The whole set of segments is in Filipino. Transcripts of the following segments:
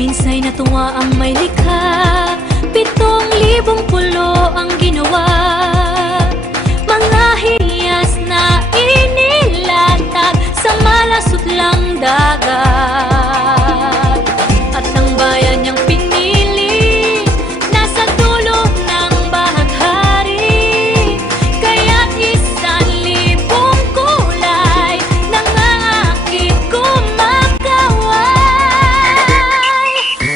Minsa'y natuwa ang may likha, 7,000 pulo ang ginawa. Mga hiyas na inilatag sa malasot lang dagat. At ang bayan niyang pinili nasa dulo ng bahaghari. Kaya't 1,000 kulay nangangakit kumakaway.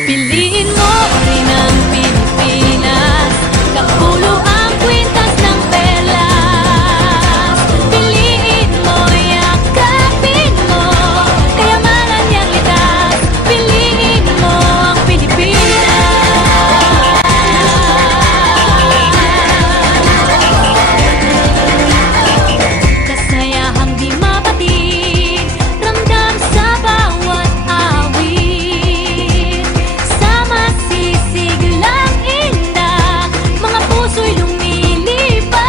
Piliin mo rin ang Pilipinas, kapulo ang kwintas ng perlas. Piliin mo, yakapin mo, kayamanan niyang litas. Piliin mo ang Pilipinas. Kasayahang di mapatid, ramdam sa bawat awit. Sama sisiglang indah, mga puso'y lumilipad.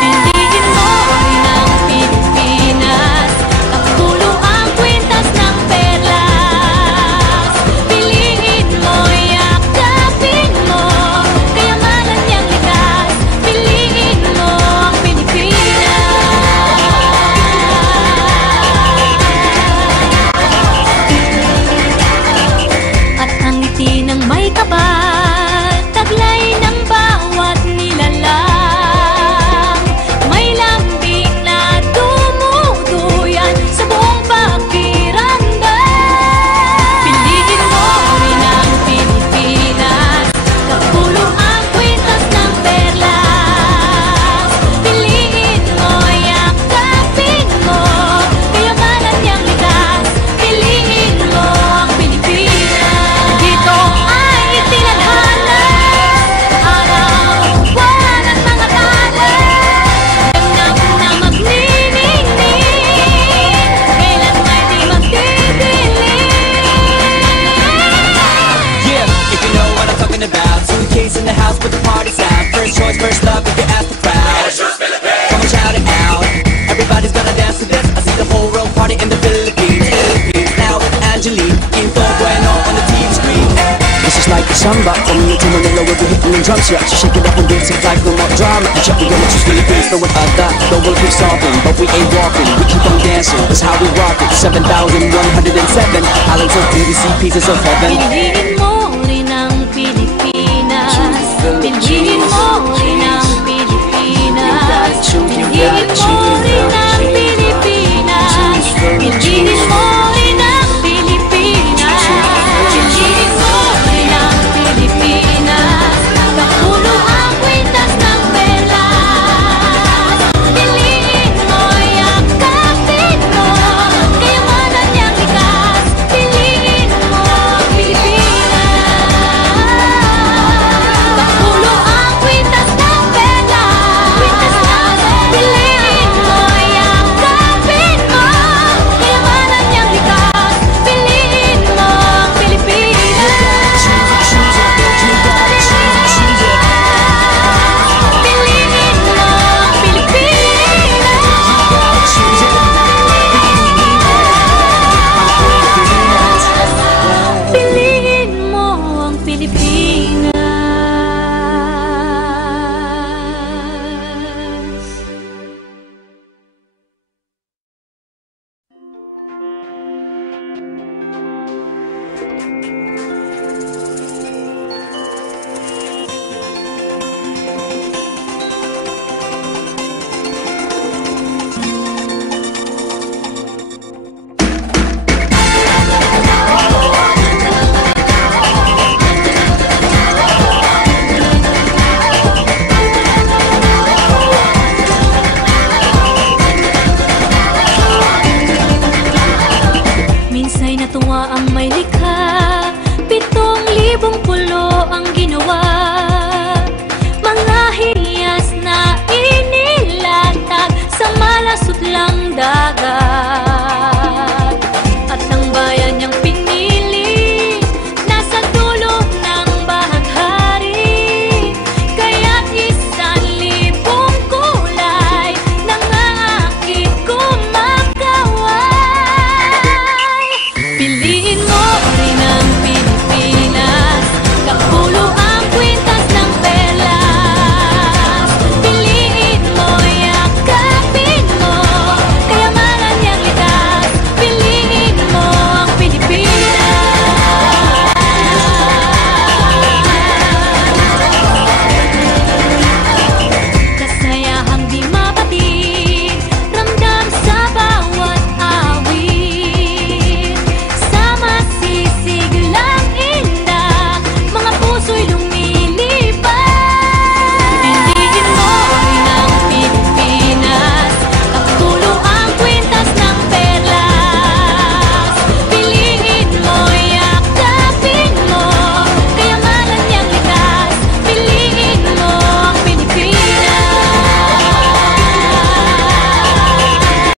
Piliin mo rin ang Pilipinas, kapulo ang kwintas ng perlas. Piliin mo, yakapin mo, kayamanan niyang likas. Piliin mo ang Pilipinas. At ang ngiti ng may kapal, taglay ng bawat nilalang. May lambing na dumuduyan sa buong pakiramdam. Piliin mo rin ang Pilipinas, kapulo ang kwintas ng perlas. Piliin mo, yakapin mo, kayamanan niyang likas. Piliin mo ang Pilipinas. Dito ay itinadhana, araw, buwan at mga talan. Ganap na magniningning, kailan may di magdidilim. Yeah, if you know what I'm talking about. Suitcase in the house, put the party's out. First choice, first love, if you ask the crowd. Come on, shout it out. Everybody's gonna dance to this. I see the whole world party in the Philippines. Now with Angelique, Quinto Bueno on the TV screen. This is like the samba. From here to Manila, we'll be hitting the drums. Yeah, so shake it up and dance it like no more drama. You check the gonna choose Philippines, know what I got. Though we'll keep stomping, but we ain't walking. We keep on dancing, that's how we rock it. 7,107 islands of beauty, see pieces of heaven. Piliin mo rin ang Pilipinas. Piliin